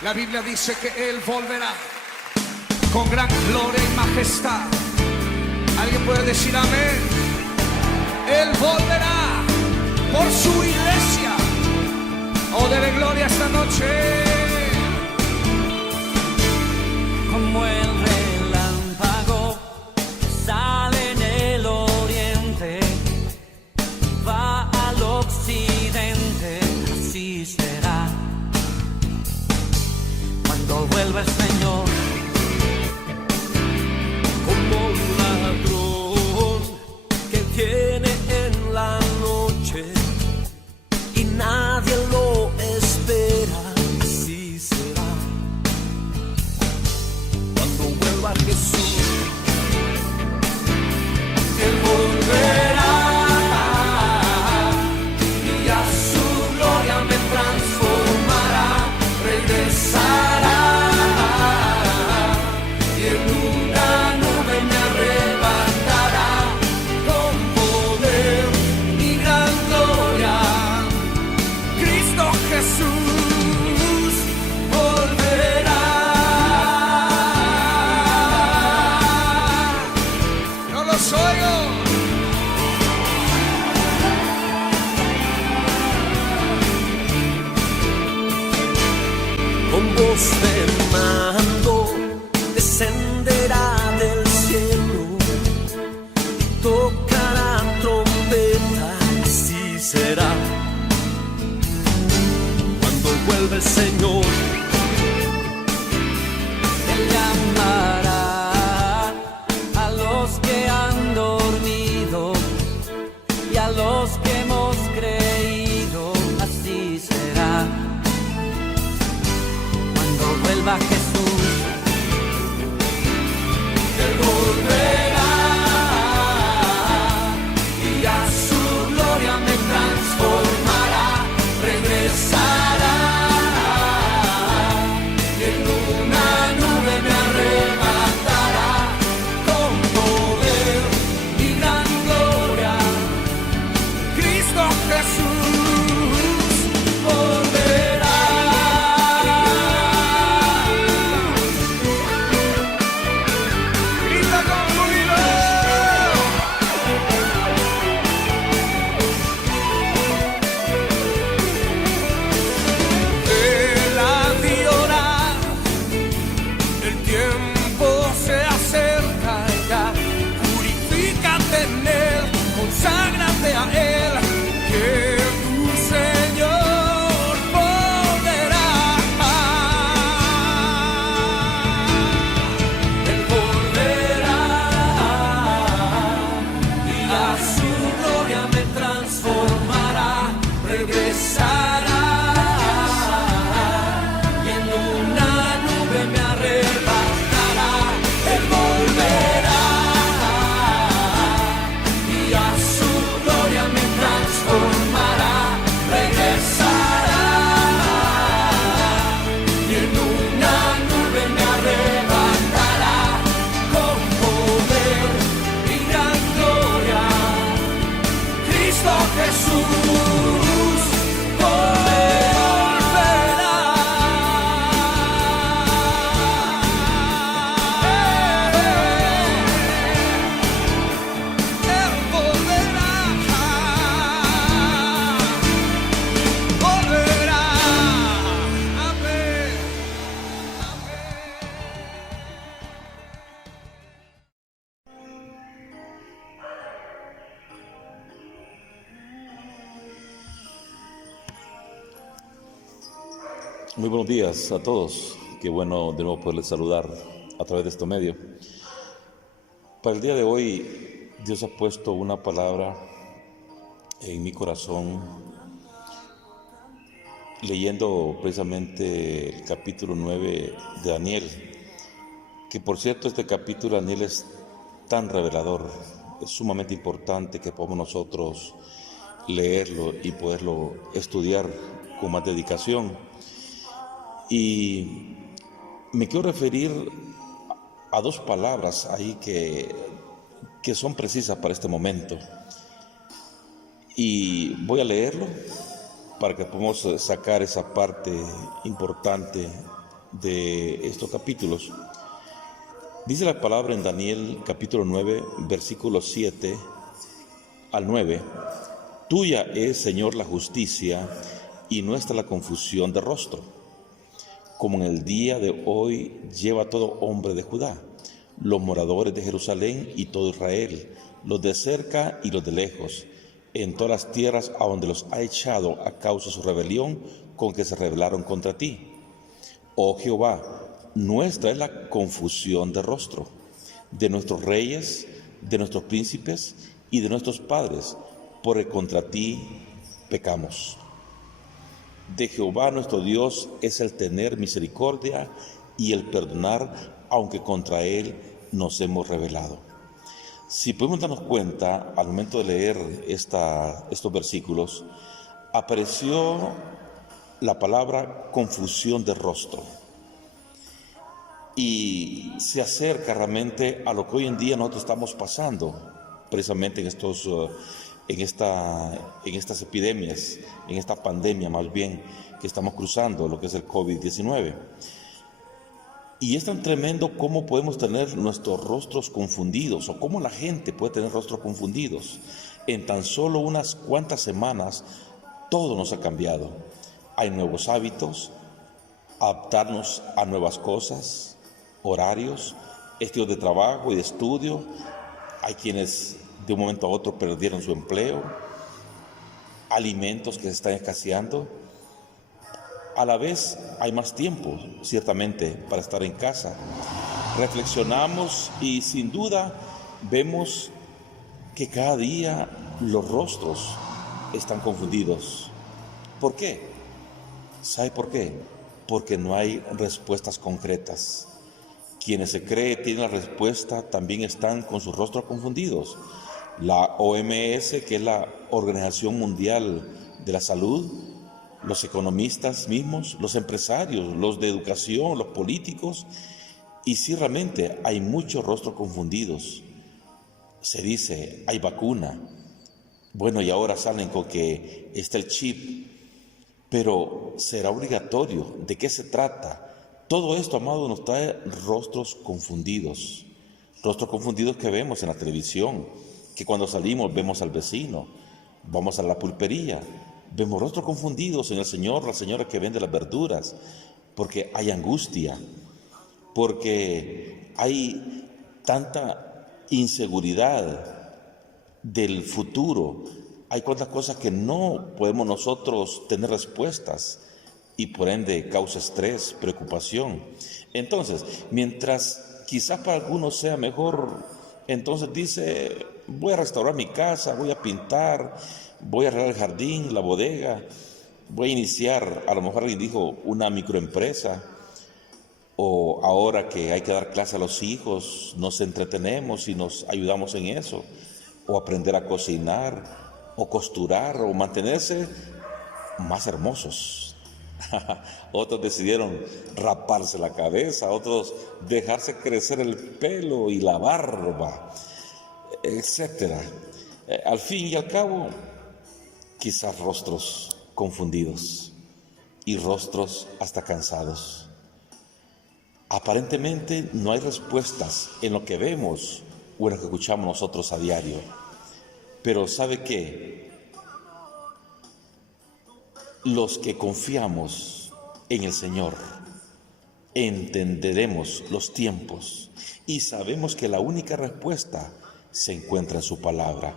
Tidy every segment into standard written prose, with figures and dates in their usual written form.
La Biblia dice que Él volverá con gran gloria y majestad. ¿Alguien puede decir amén? Él volverá por su iglesia. Oh, dele gloria esta noche. Como el relámpago que sale en el oriente, va al occidente, así será cuando vuelva el Señor. Como un ladrón que viene en la noche y nadie lo espera, así será cuando vuelva Jesús. Él volverá y a su gloria me transformará, regresará y en una nube me arrebatará con poder y gran gloria. Cristo Jesús volverá. No los oigo. Con voz de mando descenderá del cielo y tocará trompeta, así será cuando vuelva el Señor. Él llamará a los que han dormido y a los que hemos creído, así será cuando vuelva Jesús. Él volverá y a su gloria me transformará, regresará y en una nube me arrebatará con poder y gran gloria. Cristo Jesús volverá. Grita conmigo. Vela de orar, el tiempo se acerca ya. Purifícate en Él, conságrate a Él, que tu Señor volverá. Él volverá y a su gloria me transformará, regresará y en una nube me arrebatará. Él volverá y a su gloria me transformará, regresará y en una nube me arrebatará con poder y gran gloria. Cristo Jesús volverá. Él volverá. Volverá. Amén. Muy buenos días a todos. Qué bueno de nuevo poderles saludar a través de este medio. Para el día de hoy, Dios ha puesto una palabra en mi corazón, leyendo precisamente el capítulo 9 de Daniel, que por cierto este capítulo de Daniel es tan revelador, es sumamente importante que podamos nosotros leerlo y poderlo estudiar con más dedicación. Y me quiero referir a dos palabras ahí que son precisas para este momento. Y voy a leerlo para que podamos sacar esa parte importante de estos capítulos, dice la palabra en Daniel capítulo 9, versículos 7 al 9, tuya es, Señor, la justicia y nuestra la confusión de rostro, como en el día de hoy lleva todo hombre de Judá, los moradores de Jerusalén y todo Israel, los de cerca y los de lejos, en todas las tierras a donde los ha echado a causa de su rebelión con que se rebelaron contra ti. Oh Jehová, nuestra es la confusión de rostro, de nuestros reyes, de nuestros príncipes y de nuestros padres, porque contra ti pecamos. De Jehová nuestro Dios es el tener misericordia y el perdonar, aunque contra Él nos hemos rebelado. Si podemos darnos cuenta, al momento de leer estos versículos, apareció la palabra confusión de rostro. Y se acerca realmente a lo que hoy en día nosotros estamos pasando, precisamente en estas epidemias, en esta pandemia más bien, que estamos cruzando, lo que es el COVID-19. Y es tan tremendo cómo podemos tener nuestros rostros confundidos, o cómo la gente puede tener rostros confundidos. En tan solo unas cuantas semanas, todo nos ha cambiado. Hay nuevos hábitos, adaptarnos a nuevas cosas, horarios, estilos de trabajo y de estudio. Hay quienes de un momento a otro perdieron su empleo, alimentos que se están escaseando. A la vez hay más tiempo, ciertamente, para estar en casa. Reflexionamos y sin duda vemos que cada día los rostros están confundidos. ¿Por qué? ¿Sabe por qué? Porque no hay respuestas concretas. Quienes se cree tienen la respuesta también están con sus rostros confundidos. La OMS, que es la Organización Mundial de la Salud, los economistas mismos, los empresarios, los de educación, los políticos, y sí, realmente hay muchos rostros confundidos. Se dice, hay vacuna. Bueno, y ahora salen con que está el chip, pero ¿será obligatorio? ¿De qué se trata? Todo esto, amado, nos trae rostros confundidos que vemos en la televisión, que cuando salimos vemos al vecino, vamos a la pulpería, vemos rostros confundidos en el Señor, la señora que vende las verduras, porque hay angustia, porque hay tanta inseguridad del futuro, hay cuantas cosas que no podemos nosotros tener respuestas y por ende causa estrés, preocupación. Entonces, mientras quizás para algunos sea mejor, entonces dice, voy a restaurar mi casa, voy a pintar, voy a arreglar el jardín, la bodega, voy a iniciar, a lo mejor alguien dijo, una microempresa, o ahora que hay que dar clase a los hijos, nos entretenemos y nos ayudamos en eso, o aprender a cocinar, o costurar, o mantenerse más hermosos. Otros decidieron raparse la cabeza, otros dejarse crecer el pelo y la barba, etcétera. Al fin y al cabo, quizás rostros confundidos y rostros hasta cansados. Aparentemente no hay respuestas en lo que vemos o en lo que escuchamos nosotros a diario. Pero ¿sabe qué? Los que confiamos en el Señor entenderemos los tiempos y sabemos que la única respuesta se encuentra en su palabra.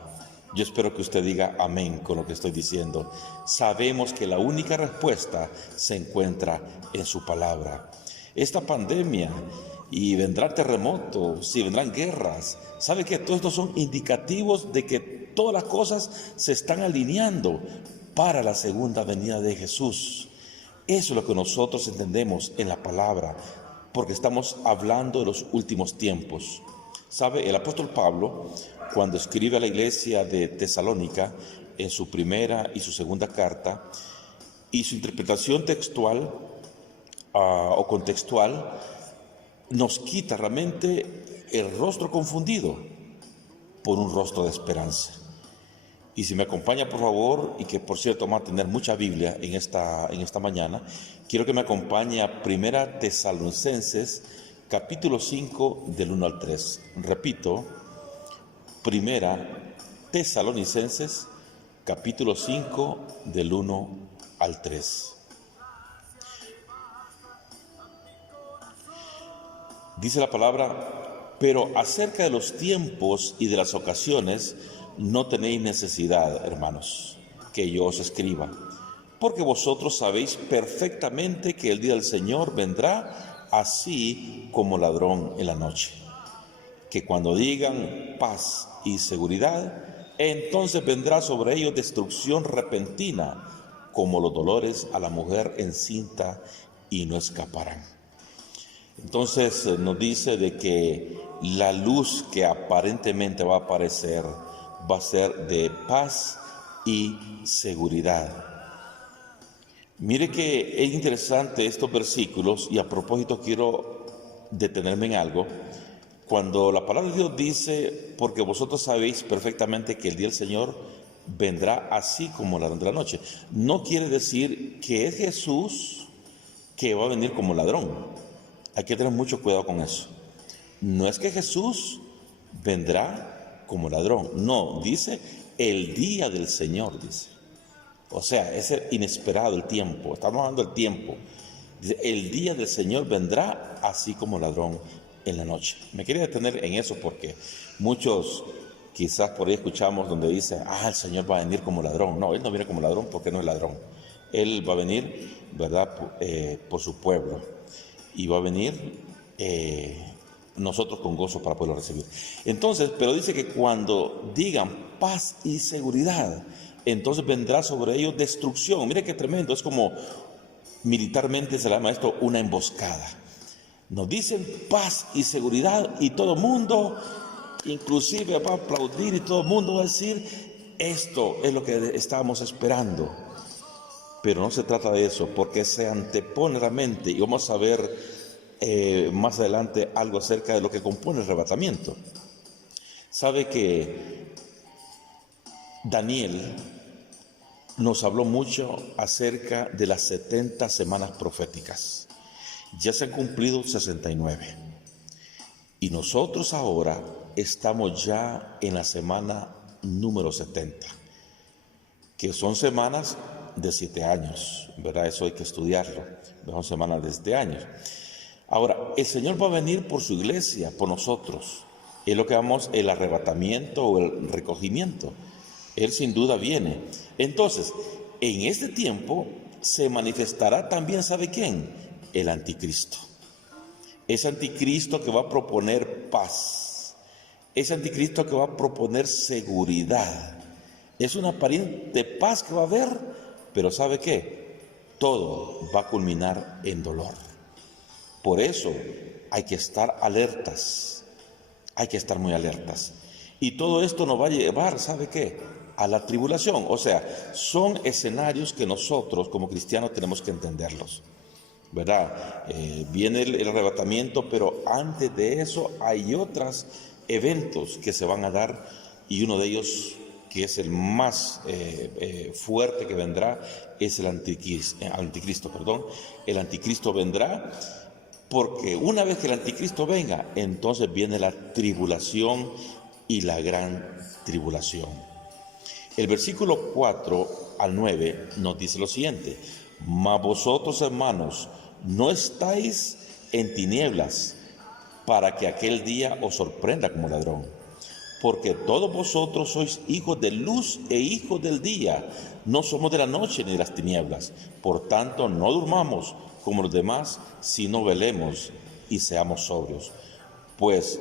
Yo espero que usted diga amén con lo que estoy diciendo. Sabemos que la única respuesta se encuentra en su palabra. Esta pandemia, y vendrán terremotos, y vendrán guerras, ¿sabe que todos estos son indicativos de que todas las cosas se están alineando para la segunda venida de Jesús? Eso es lo que nosotros entendemos en la palabra, porque estamos hablando de los últimos tiempos. ¿Sabe? El apóstol Pablo, cuando escribe a la iglesia de Tesalónica, en su primera y su segunda carta, y su interpretación textual o contextual, nos quita realmente el rostro confundido por un rostro de esperanza. Y si me acompaña, por favor, y que por cierto vamos a tener mucha Biblia en esta mañana, quiero que me acompañe a 1 Tesalonicenses, capítulo 5, del 1 al 3. Repito, 1 Tesalonicenses, capítulo 5, del 1 al 3. Dice la palabra: pero acerca de los tiempos y de las ocasiones no tenéis necesidad, hermanos, que yo os escriba, porque vosotros sabéis perfectamente que el día del Señor vendrá así como ladrón en la noche. Que cuando digan paz y seguridad, entonces vendrá sobre ellos destrucción repentina, como los dolores a la mujer encinta, y no escaparán. Entonces nos dice de que la luz que aparentemente va a aparecer va a ser de paz y seguridad. Mire que es interesante estos versículos, y a propósito quiero detenerme en algo. Cuando la palabra de Dios dice, porque vosotros sabéis perfectamente que el día del Señor vendrá así como ladrón de la noche, no quiere decir que es Jesús que va a venir como ladrón. Hay que tener mucho cuidado con eso. No es que Jesús vendrá como ladrón, no, dice el día del Señor, dice. O sea, es inesperado el tiempo, estamos hablando del tiempo. Dice, el día del Señor vendrá así como ladrón en la noche. Me quería detener en eso porque muchos quizás por ahí escuchamos donde dice, el Señor va a venir como ladrón. No, Él no viene como ladrón porque no es ladrón. Él va a venir, ¿verdad?, por su pueblo. Y va a venir nosotros con gozo para poderlo recibir. Entonces, pero dice que cuando digan paz y seguridad, entonces vendrá sobre ellos destrucción. Mire qué tremendo, es como militarmente se le llama esto una emboscada. Nos dicen paz y seguridad y todo el mundo, inclusive va a aplaudir y todo el mundo va a decir, esto es lo que estábamos esperando. Pero no se trata de eso, porque se antepone la mente, y vamos a ver más adelante algo acerca de lo que compone el arrebatamiento. Sabe que Daniel nos habló mucho acerca de las 70 semanas proféticas. Ya se han cumplido 69. Y nosotros ahora estamos ya en la semana número 70, que son semanas de 7 años, ¿verdad? Eso hay que estudiarlo. Son semanas de 7 años. Ahora, el Señor va a venir por su iglesia, por nosotros. Es lo que llamamos el arrebatamiento o el recogimiento. Él sin duda viene. Entonces, en este tiempo se manifestará también, ¿sabe quién? El anticristo. Ese anticristo que va a proponer paz. Ese anticristo que va a proponer seguridad. Es una aparente paz que va a haber, pero ¿sabe qué? Todo va a culminar en dolor. Por eso hay que estar alertas, hay que estar muy alertas. Y todo esto nos va a llevar, ¿sabe qué?, a la tribulación. O sea, son escenarios que nosotros como cristianos tenemos que entenderlos, ¿verdad? Viene el arrebatamiento, pero antes de eso hay otros eventos que se van a dar, y uno de ellos, que es el más fuerte que vendrá, es el anticristo. El anticristo vendrá porque una vez que el anticristo venga, entonces viene la tribulación y la gran tribulación. El versículo 4 al 9 nos dice lo siguiente: mas vosotros, hermanos, no estáis en tinieblas para que aquel día os sorprenda como ladrón. Porque todos vosotros sois hijos de luz e hijos del día, no somos de la noche ni de las tinieblas. Por tanto, no durmamos como los demás, sino velemos y seamos sobrios. Pues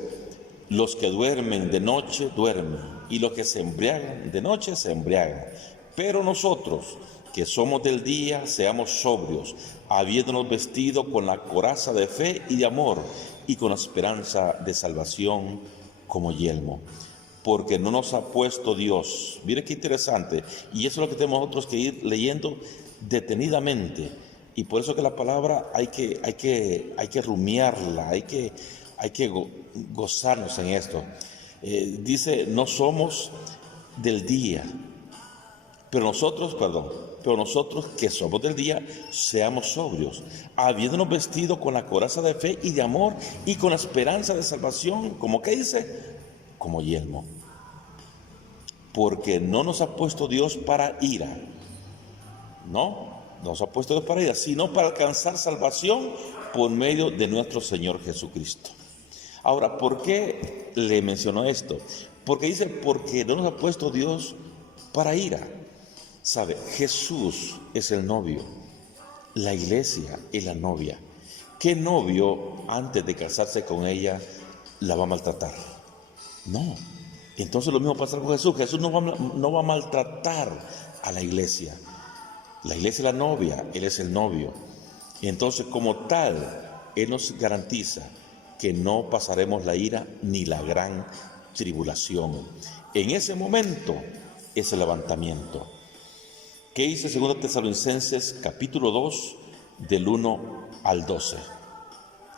los que duermen de noche duermen, y los que se embriagan de noche se embriagan. Pero nosotros, que somos del día, seamos sobrios, habiéndonos vestido con la coraza de fe y de amor, y con la esperanza de salvación como yelmo. Porque no nos ha puesto Dios. Mire qué interesante. Y eso es lo que tenemos nosotros que ir leyendo detenidamente. Y por eso que la palabra hay que rumiarla, hay que gozarnos en esto. Dice, no somos del día, Pero nosotros que somos del día, seamos sobrios, habiéndonos vestido con la coraza de fe y de amor y con la esperanza de salvación, como que dice, como yelmo. Porque no nos ha puesto Dios para ira, no nos ha puesto Dios para ira, sino para alcanzar salvación por medio de nuestro Señor Jesucristo. Ahora, ¿por qué le mencionó esto? Porque dice, porque no nos ha puesto Dios para ira. ¿Sabe? Jesús es el novio, la iglesia es la novia. ¿Qué novio antes de casarse con ella la va a maltratar? No. Entonces lo mismo pasa con Jesús. Jesús no va a maltratar a la iglesia. La iglesia es la novia, Él es el novio. Y entonces como tal, Él nos garantiza que no pasaremos la ira ni la gran tribulación. En ese momento es el levantamiento. ¿Qué dice 2 Tesalonicenses capítulo 2 del 1 al 12?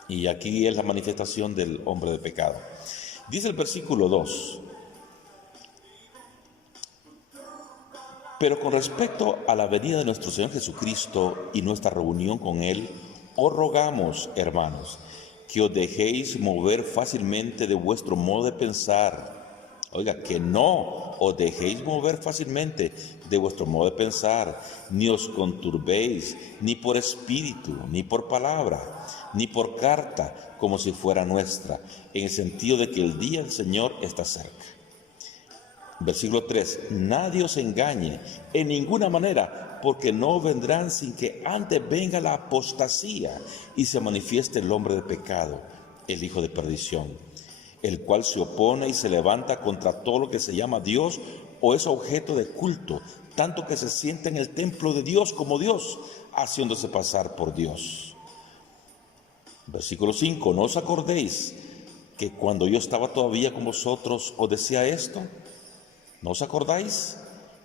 Y aquí es la manifestación del hombre de pecado. Dice el versículo 2. Pero con respecto a la venida de nuestro Señor Jesucristo y nuestra reunión con Él, os rogamos, hermanos, que os dejéis mover fácilmente de vuestro modo de pensar. Oiga, que no os dejéis mover fácilmente de vuestro modo de pensar, ni os conturbéis, ni por espíritu, ni por palabra, ni por carta, como si fuera nuestra, en el sentido de que el día del Señor está cerca. Versículo 3, nadie os engañe en ninguna manera, porque no vendrán sin que antes venga la apostasía y se manifieste el hombre de pecado, el hijo de perdición, el cual se opone y se levanta contra todo lo que se llama Dios o es objeto de culto, tanto que se sienta en el templo de Dios como Dios, haciéndose pasar por Dios. Versículo 5, ¿no os acordéis que cuando yo estaba todavía con vosotros os decía esto? ¿No os acordáis?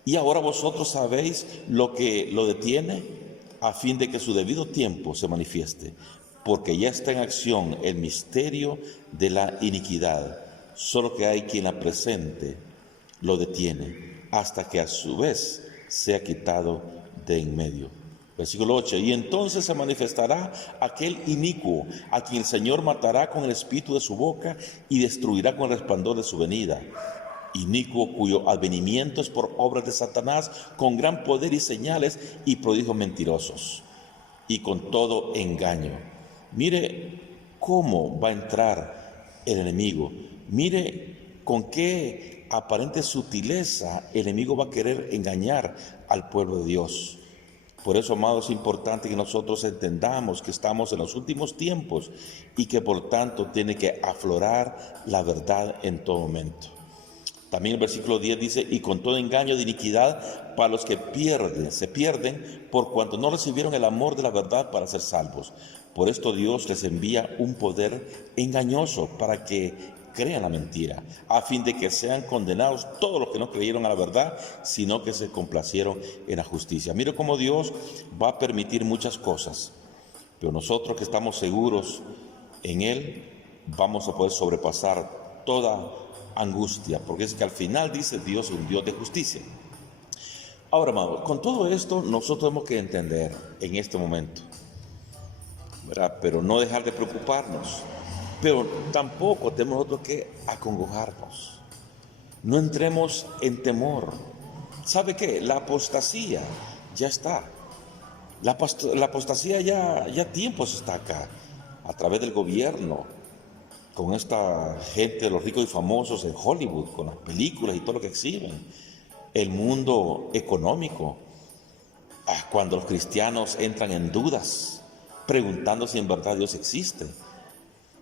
Y ahora vosotros sabéis lo que lo detiene, a fin de que su debido tiempo se manifieste, porque ya está en acción el misterio de la iniquidad, solo que hay quien la presente lo detiene, hasta que a su vez sea quitado de en medio. Versículo 8, y entonces se manifestará aquel inicuo, a quien el Señor matará con el espíritu de su boca y destruirá con el resplandor de su venida. Inicuo cuyo advenimiento es por obras de Satanás, con gran poder y señales y prodigios mentirosos, y con todo engaño. Mire cómo va a entrar el enemigo. Mire con qué aparente sutileza el enemigo va a querer engañar al pueblo de Dios. Por eso, amados, es importante que nosotros entendamos que estamos en los últimos tiempos y que por tanto tiene que aflorar la verdad en todo momento. También el versículo 10 dice, y con todo engaño de iniquidad para los que se pierden por cuanto no recibieron el amor de la verdad para ser salvos. Por esto Dios les envía un poder engañoso para que crean la mentira, a fin de que sean condenados todos los que no creyeron a la verdad, sino que se complacieron en la justicia. Mire cómo Dios va a permitir muchas cosas, pero nosotros que estamos seguros en Él, vamos a poder sobrepasar toda angustia, porque es que al final dice Dios es un Dios de justicia. Ahora, amados, con todo esto nosotros tenemos que entender en este momento, ¿verdad? Pero no dejar de preocuparnos, pero tampoco tenemos nosotros que acongojarnos. No entremos en temor. ¿Sabe qué? La apostasía ya está. La apostasía ya tiempos está acá, a través del gobierno, con esta gente de los ricos y famosos en Hollywood, con las películas y todo lo que exhiben, el mundo económico, cuando los cristianos entran en dudas, preguntando si en verdad Dios existe.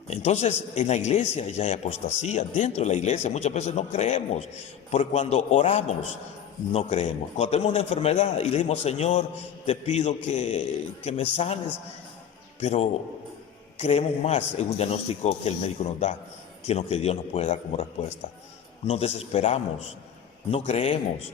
Entonces, en la iglesia ya hay apostasía, dentro de la iglesia muchas veces no creemos, porque cuando oramos no creemos. Cuando tenemos una enfermedad y le decimos, Señor, te pido que me sanes, pero creemos más en un diagnóstico que el médico nos da que en lo que Dios nos puede dar como respuesta. Nos desesperamos, no creemos.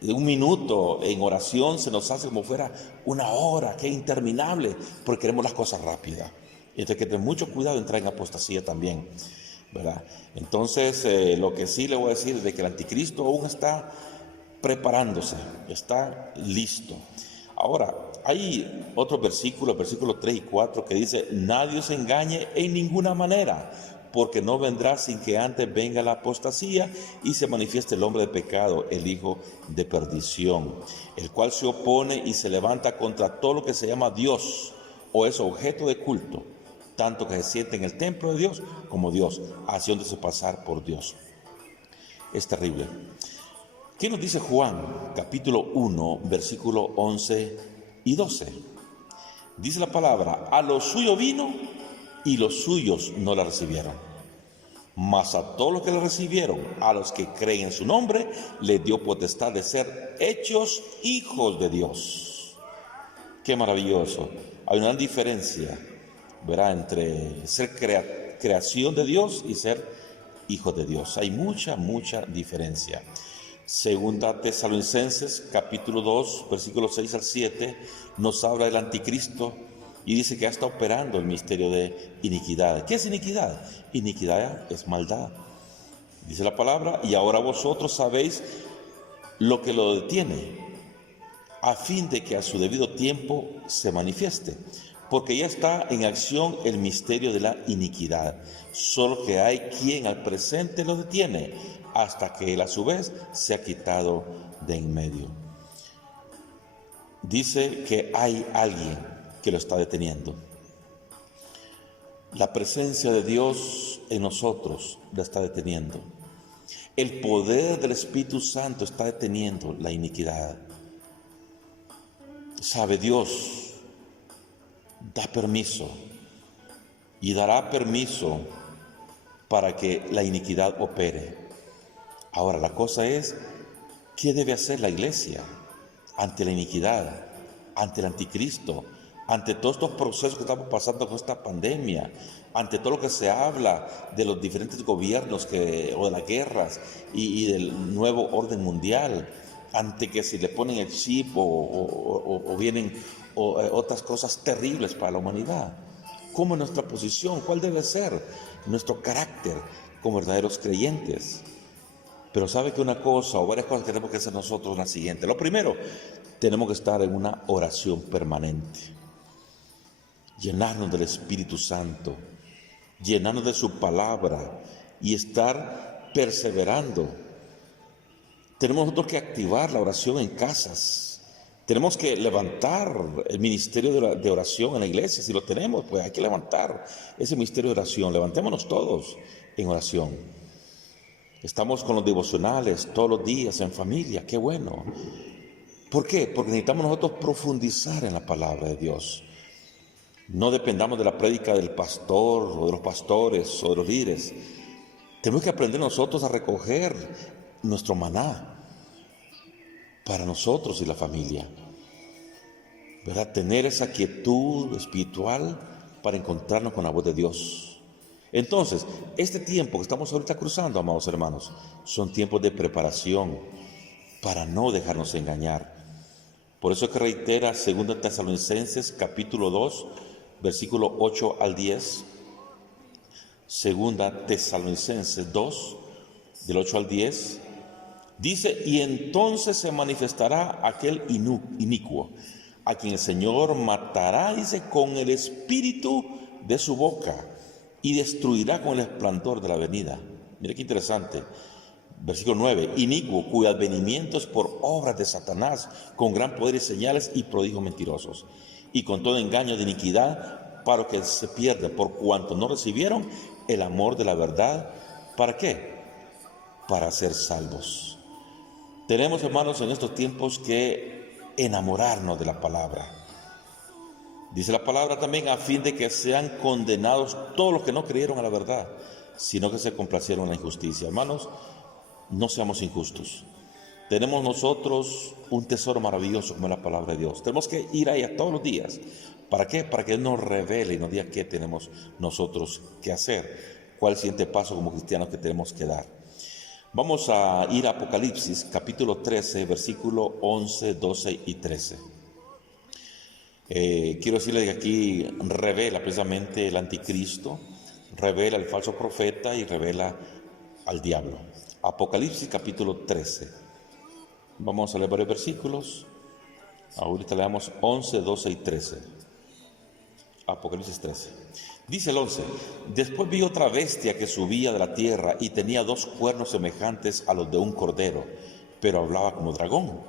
Un minuto en oración se nos hace como fuera una hora, que es interminable, porque queremos las cosas rápidas. Y entonces hay que tener mucho cuidado de entrar en apostasía también, ¿verdad? Entonces, lo que sí le voy a decir es de que el anticristo aún está preparándose, está listo. Ahora, hay otro versículo, el versículo 3 y 4, que dice: nadie os engañe en ninguna manera, porque no vendrá sin que antes venga la apostasía y se manifieste el hombre de pecado, el hijo de perdición, el cual se opone y se levanta contra todo lo que se llama Dios o es objeto de culto, tanto que se siente en el templo de Dios como Dios, haciéndose pasar por Dios. Es terrible. ¿Qué nos dice Juan, capítulo 1, versículo 11 y 12? Dice la palabra: a lo suyo vino y los suyos no la recibieron. Mas a todos los que la recibieron, a los que creen en su nombre, les dio potestad de ser hechos hijos de Dios. Qué maravilloso. Hay una gran diferencia, ¿verdad?, entre ser creación de Dios y ser hijos de Dios. Hay mucha diferencia. Segunda Tesalonicenses, capítulo 2, versículos 6 al 7, nos habla del anticristo y dice que ya está operando el misterio de iniquidad. ¿Qué es iniquidad? Iniquidad es maldad. Dice la palabra: y ahora vosotros sabéis lo que lo detiene, a fin de que a su debido tiempo se manifieste, porque ya está en acción el misterio de la iniquidad, solo que hay quien al presente lo detiene, hasta que él a su vez se ha quitado de en medio. Dice que hay alguien que lo está deteniendo. La presencia de Dios en nosotros lo está deteniendo. El poder del Espíritu Santo está deteniendo la iniquidad. Sabe, Dios da permiso y dará permiso para que la iniquidad opere. Ahora, la cosa es: ¿qué debe hacer la iglesia ante la iniquidad, ante el anticristo, ante todos estos procesos que estamos pasando con esta pandemia, ante todo lo que se habla de los diferentes gobiernos o de las guerras y del nuevo orden mundial, ante que si le ponen el chip o vienen otras cosas terribles para la humanidad? ¿Cómo es nuestra posición? ¿Cuál debe ser nuestro carácter como verdaderos creyentes? Pero sabe que una cosa o varias cosas que tenemos que hacer nosotros es la siguiente. Lo primero, tenemos que estar en una oración permanente, llenarnos del Espíritu Santo, llenarnos de su palabra y estar perseverando. Tenemos nosotros que activar la oración en casas. Tenemos que levantar el ministerio de oración en la iglesia. Si lo tenemos, pues hay que levantar ese ministerio de oración. Levantémonos todos en oración. Estamos con los devocionales todos los días en familia. ¡Qué bueno! ¿Por qué? Porque necesitamos nosotros profundizar en la palabra de Dios. No dependamos de la prédica del pastor o de los pastores o de los líderes. Tenemos que aprender nosotros a recoger nuestro maná para nosotros y la familia, ¿verdad? Tener esa quietud espiritual para encontrarnos con la voz de Dios. Entonces, este tiempo que estamos ahorita cruzando, amados hermanos, son tiempos de preparación para no dejarnos engañar. Por eso es que reitera 2 Tesalonicenses capítulo 2, versículo 8 al 10. 2 Tesalonicenses 2, del 8 al 10. Dice: y entonces se manifestará aquel inicuo, a quien el Señor matará, dice, con el espíritu de su boca, y destruirá con el esplendor de la venida. Mire qué interesante. Versículo 9: inicuo, cuyo advenimiento es por obras de Satanás, con gran poder y señales y prodigios mentirosos, y con todo engaño de iniquidad, para que se pierda, por cuanto no recibieron el amor de la verdad. ¿Para qué? Para ser salvos. Tenemos, hermanos, en estos tiempos que enamorarnos de la palabra. Dice la palabra también: a fin de que sean condenados todos los que no creyeron a la verdad, sino que se complacieron en la injusticia. Hermanos, no seamos injustos. Tenemos nosotros un tesoro maravilloso como es la palabra de Dios. Tenemos que ir ahí todos los días. ¿Para qué? Para que Él nos revele y nos diga qué tenemos nosotros que hacer. ¿Cuál es el siguiente paso como cristianos que tenemos que dar? Vamos a ir a Apocalipsis, capítulo 13, versículo 11, 12 y 13. Quiero decirles que aquí revela precisamente el anticristo, revela el falso profeta y revela al diablo. Apocalipsis capítulo 13. Vamos a leer varios versículos. Ahorita leamos 11, 12 y 13. Apocalipsis 13. Dice el 11: Después vi otra bestia que subía de la tierra y tenía 2 cuernos semejantes a los de un cordero, pero hablaba como dragón.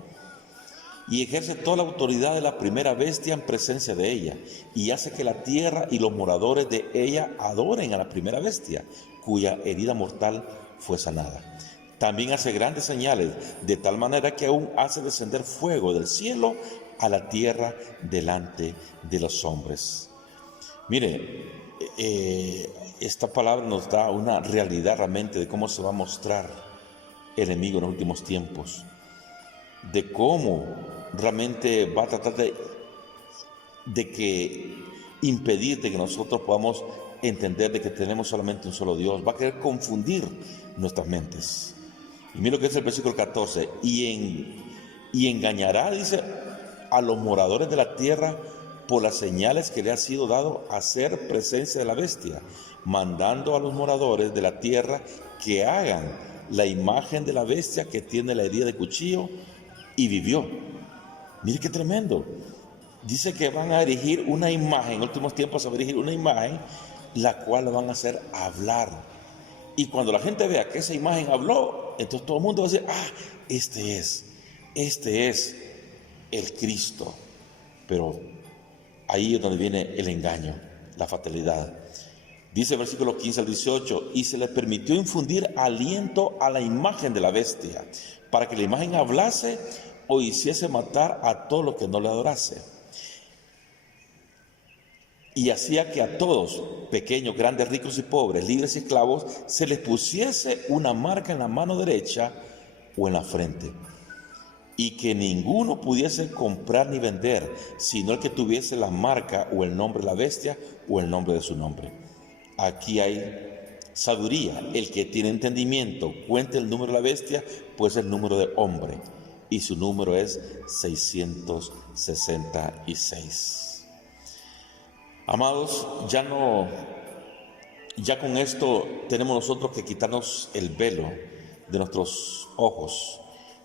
Y ejerce toda la autoridad de la primera bestia en presencia de ella, y hace que la tierra y los moradores de ella adoren a la primera bestia, cuya herida mortal fue sanada. También hace grandes señales, de tal manera que aún hace descender fuego del cielo a la tierra delante de los hombres. Mire, esta palabra nos da una realidad realmente de cómo se va a mostrar el enemigo en los últimos tiempos, de cómo realmente va a tratar de que impedir de que nosotros podamos entender de que tenemos solamente un solo Dios. Va a querer confundir nuestras mentes. Y mira lo que dice el versículo 14: y engañará, dice, a los moradores de la tierra por las señales que le ha sido dado hacer presencia de la bestia, mandando a los moradores de la tierra que hagan la imagen de la bestia que tiene la herida de cuchillo y vivió. Mire qué tremendo. Dice que van a erigir una imagen, en últimos tiempos se va a erigir una imagen, la cual la van a hacer hablar. Y cuando la gente vea que esa imagen habló, entonces todo el mundo va a decir: este es el Cristo. Pero ahí es donde viene el engaño, la fatalidad. Dice el versículo 15 al 18: y se le permitió infundir aliento a la imagen de la bestia, para que la imagen hablase o hiciese matar a todo lo que no le adorase. Y hacía que a todos, pequeños, grandes, ricos y pobres, libres y esclavos, se les pusiese una marca en la mano derecha o en la frente, y que ninguno pudiese comprar ni vender, sino el que tuviese la marca o el nombre de la bestia o el nombre de su nombre. Aquí hay sabiduría. El que tiene entendimiento cuente el número de la bestia, pues es el número de hombre, y su número es 666. Amados, ya con esto tenemos nosotros que quitarnos el velo de nuestros ojos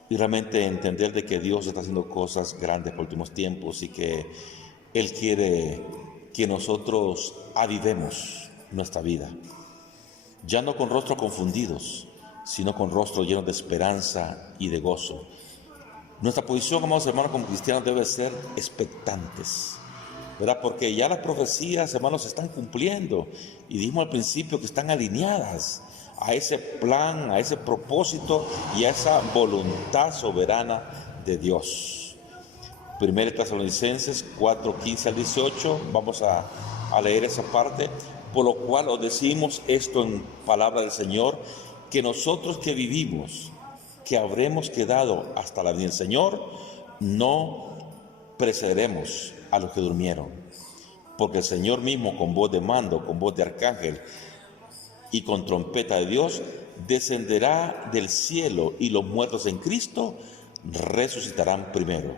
y realmente entender de que Dios está haciendo cosas grandes por últimos tiempos y que Él quiere que nosotros avivemos nuestra vida, ya no con rostros confundidos, sino con rostros llenos de esperanza y de gozo. Nuestra posición, amados hermanos, como cristianos debe ser expectantes, ¿verdad? Porque ya las profecías, hermanos, se están cumpliendo y dijimos al principio que están alineadas a ese plan, a ese propósito y a esa voluntad soberana de Dios. 1 Tesalonicenses 4, 15 al 18, vamos a leer esa parte. Por lo cual os decimos esto en palabra del Señor, que nosotros que vivimos, que habremos quedado hasta la venida del Señor, no precederemos a los que durmieron. Porque el Señor mismo, con voz de mando, con voz de arcángel y con trompeta de Dios, descenderá del cielo, y los muertos en Cristo resucitarán primero.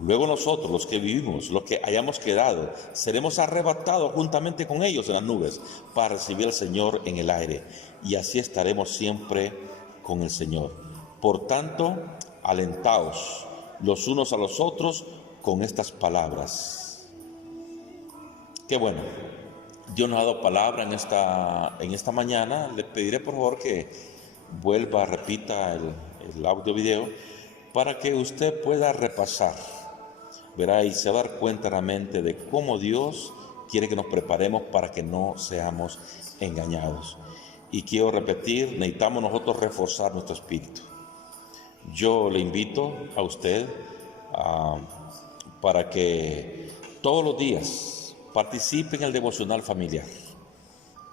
Luego nosotros, los que vivimos, los que hayamos quedado, seremos arrebatados juntamente con ellos en las nubes para recibir al Señor en el aire, y así estaremos siempre con el Señor. Por tanto, alentaos los unos a los otros con estas palabras. Qué bueno, Dios nos ha dado palabra en esta mañana. Le pediré por favor que vuelva, repita el audio video para que usted pueda repasar, verá, y se va a dar cuenta realmente de cómo Dios quiere que nos preparemos para que no seamos engañados. Y quiero repetir, necesitamos nosotros reforzar nuestro espíritu. Yo le invito a usted para que todos los días participe en el devocional familiar,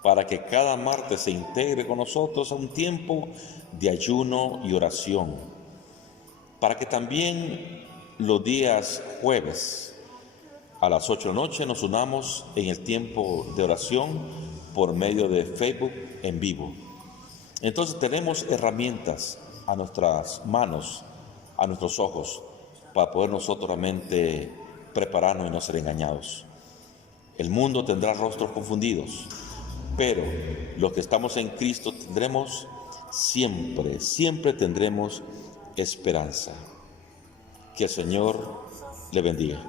para que cada martes se integre con nosotros a un tiempo de ayuno y oración, para que también los días jueves a las 8 de la noche nos unamos en el tiempo de oración por medio de Facebook en vivo. Entonces tenemos herramientas a nuestras manos, a nuestros ojos, para poder nosotros realmente prepararnos y no ser engañados. El mundo tendrá rostros confundidos, pero los que estamos en Cristo tendremos siempre tendremos esperanza. Que el Señor le bendiga.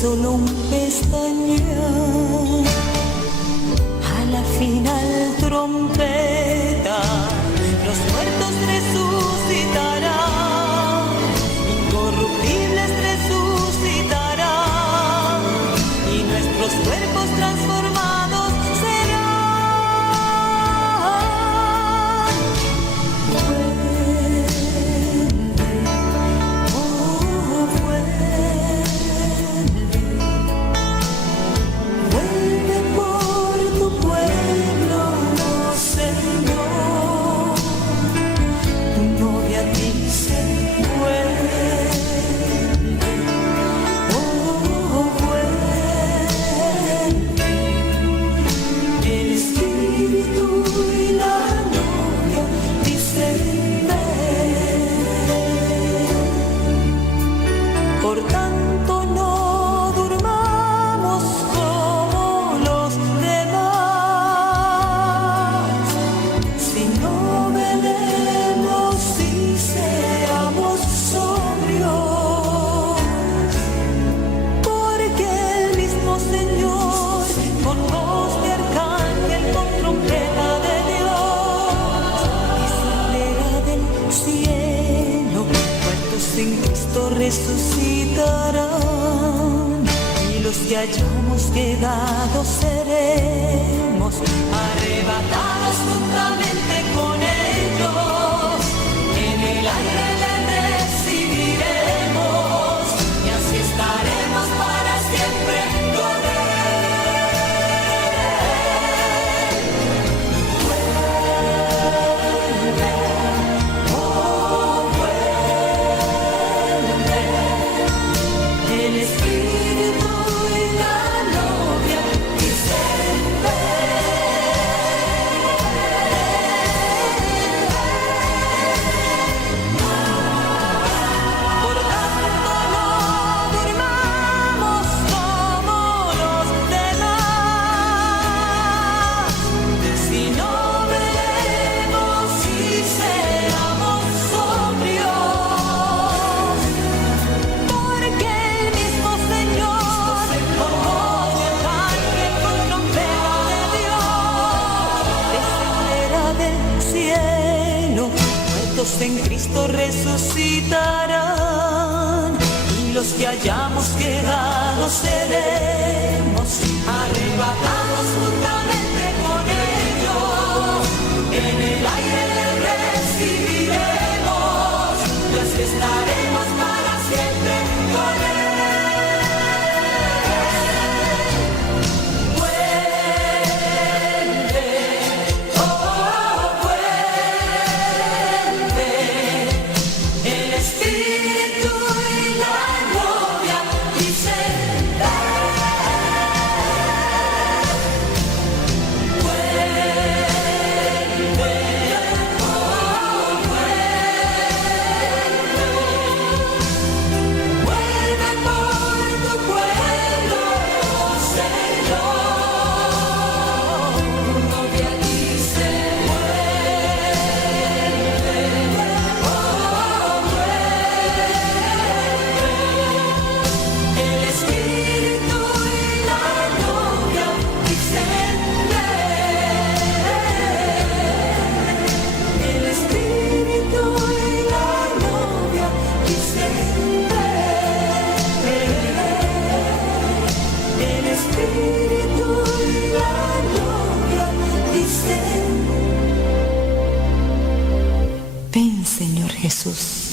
Solo un pestañear a la final trompeta, los muertos resucitarán, incorruptibles resucitarán, y nuestros cuerpos transformados serán. Vuelve por tu pueblo, Señor. Tu novia dice vuelve, vuelve. El Espíritu y la novia dicen ven. Por tanto no durmamos como los demás, sino velemos y seamos sobrios, porque el mismo Señor, con voz de arcángel, con trompeta de Dios, descenderá del cielo, muertos en Cristo resucitarán, y los que hayamos quedado seremos arrebatados juntamente con ellos, en el aire le recibiremos, y así estaremos para siempre con él. Vuelve, oh vuelve, el Espíritu y la novia dicen por tanto no durmamos como los demás, sino velemos y seamos sobrios, porque el mismo Señor, con voz de arcángel, con trompeta de Dios, descenderá del cielo, muertos en Cristo resucitarán, y los que hayamos quedado seremos arrebatados juntamente con ellos, en el aire le recibiremos, pues estaremos para siempre con él. Ven, Señor Jesús.